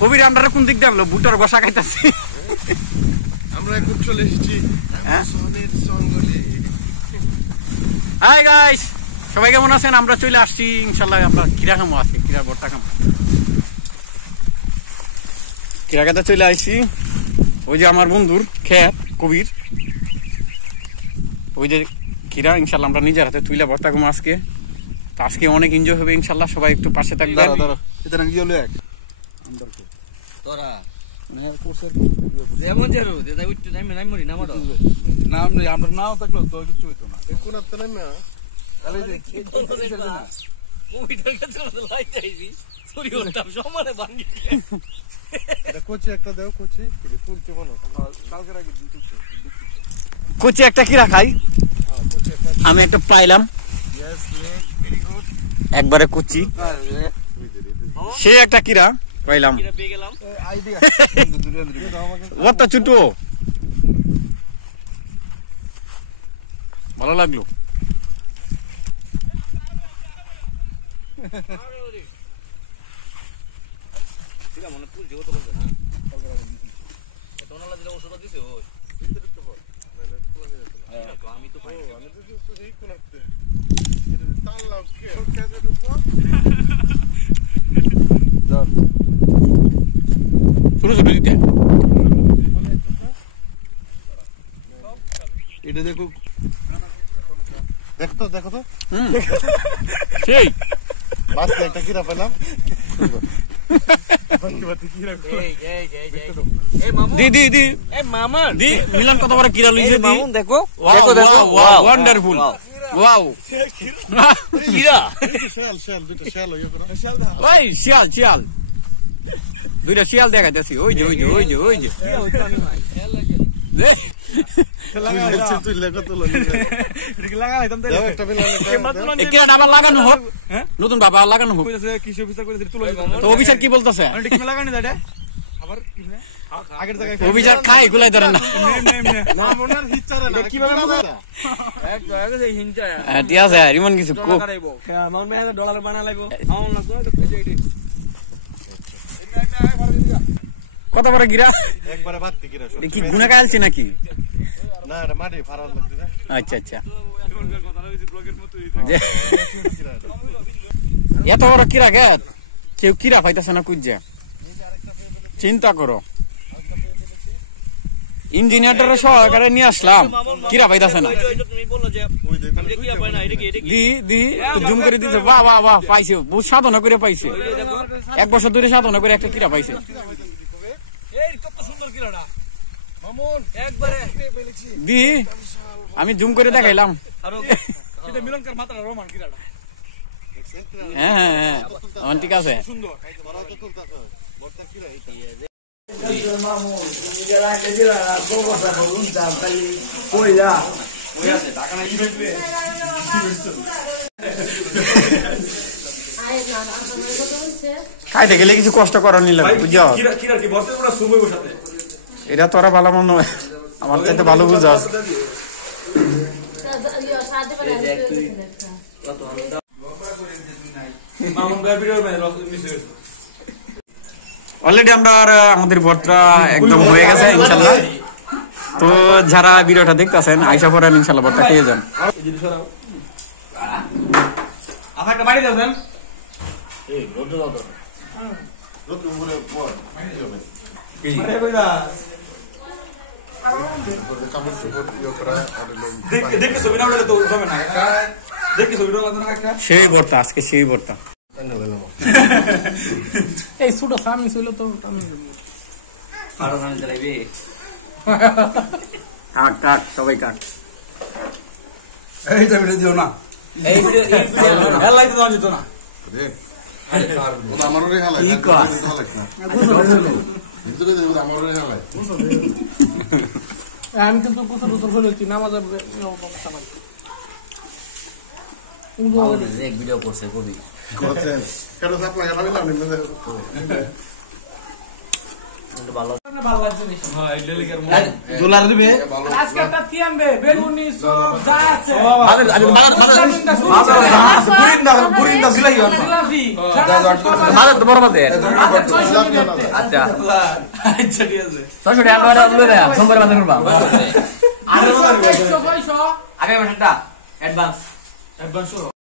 কবির আমরা কোন দিক দিয়ে বুটার গোসা খাইতেছি আমরা এখন চলে এসেছি হাই গাইস, সবাই কেমন আছেন? আমরা চলে আসছি ইনশাল্লাহ। আমরা কিরা খামো আজকে, কিরার ভর্তা খামো। কিরা খেতে চলে আসছি। ওই যে আমার বন্ধুর খেত কবির, ওই যে কিরা ইনশাল্লাহ আমরা নিজের হাতে তুইলা ভর্তা খামো আজকে। তো আজকে অনেক এনজয় হবে ইনশাল্লাহ, সবাই একটু পাশে থাকবে। কোচি একটা কিরা খাই, আমি একটা পাইলাম একবারে কুচি, সে একটা কিরা পাইলাম। ওটা ছোটো ভালো লাগলো। ছোট ছোট দিতে এটা দেখো, দেখো তো দেখো তো সেই বাচ্চা একটা কিরা পেলাম। মিলন কত বড় কিরা লইছে দেখো ওয়ান্ডারফুল। ওয়াও কিরা ওই শিয়াল শিয়াল দুইটা শিয়াল দেখাইতেছি। ওই যে ওই যে ওই যে ওই যে আবার লাগানো হোক, নতুন বাবা লাগানো হোক। তো অভিষেক কি বলতেছে? অভিষেক খাই গুলাই ধরে না। ঠিক আছে ইমন কিছু কত বড় গিরা একবারে বাদ দি কিরা কি গুনা কালছে নাকি? না এটা মাটি ফারাল লাগছে না। আচ্ছা আচ্ছা, এত বড় কিরা গেত কেউ কিরা পাইতেছে না কুজ্জা। চিন্তা করো, ইঞ্জিনিয়ারটারে সহকারে নিয়ে আসলাম, কিরা পাইতেছে না। জুম করে দিছে, বাহ বাহ বাহ, পাইছে, বহুত সাধনা করে পাইছে, 1 বছর ধরে সাধনা করে একটা কিরা পাইছে। দি আমি জুম করে দেখাইলাম। হ্যাঁ হ্যাঁ হ্যাঁ ঠিক আছে। খাইতে গেলে কিছু কষ্ট করার নিলাম, বুঝছো? এটা তোরা ভালো মনে হয়, আমার চাইতে ভালো বুঝাস। অলরেডি আমরা আমাদের ভর্তা একদম হয়ে গেছে ইনশাল্লাহ। তো যারা ভিডিওটা দেখতেছেন আইসা পড়েন ইনশাল্লাহ, ভর্তা খেয়ে যান। সেই ভর্তা আজকে, সেই ভর্তা। এই ছোট স্বামী ছিল তো কাক কাক সবাই কাক। এই ভিডিও দিও না, এই ভিডিও হেলাইতে দাও যেত না। আমারও হেলাই কি কর আমি কিন্তু কত দূর হয়েছি নামাজ ভিডিও করছে কবি ভালো লাগছে বেশি। ডলার দিবে আজকে একটা কি আনবে? বেলুনি, সব যা আছে। জিলাপি, যা আছে সব আছে। মাঝে তো বড় মাঝে আমাদের 600 টাকা দিতে। আচ্ছা আচ্ছা ঠিক আছে 600 টাকা আমরা লয়ে সোমবার মাঝে করবা আর 600 আগে মাসটা অ্যাডভান্স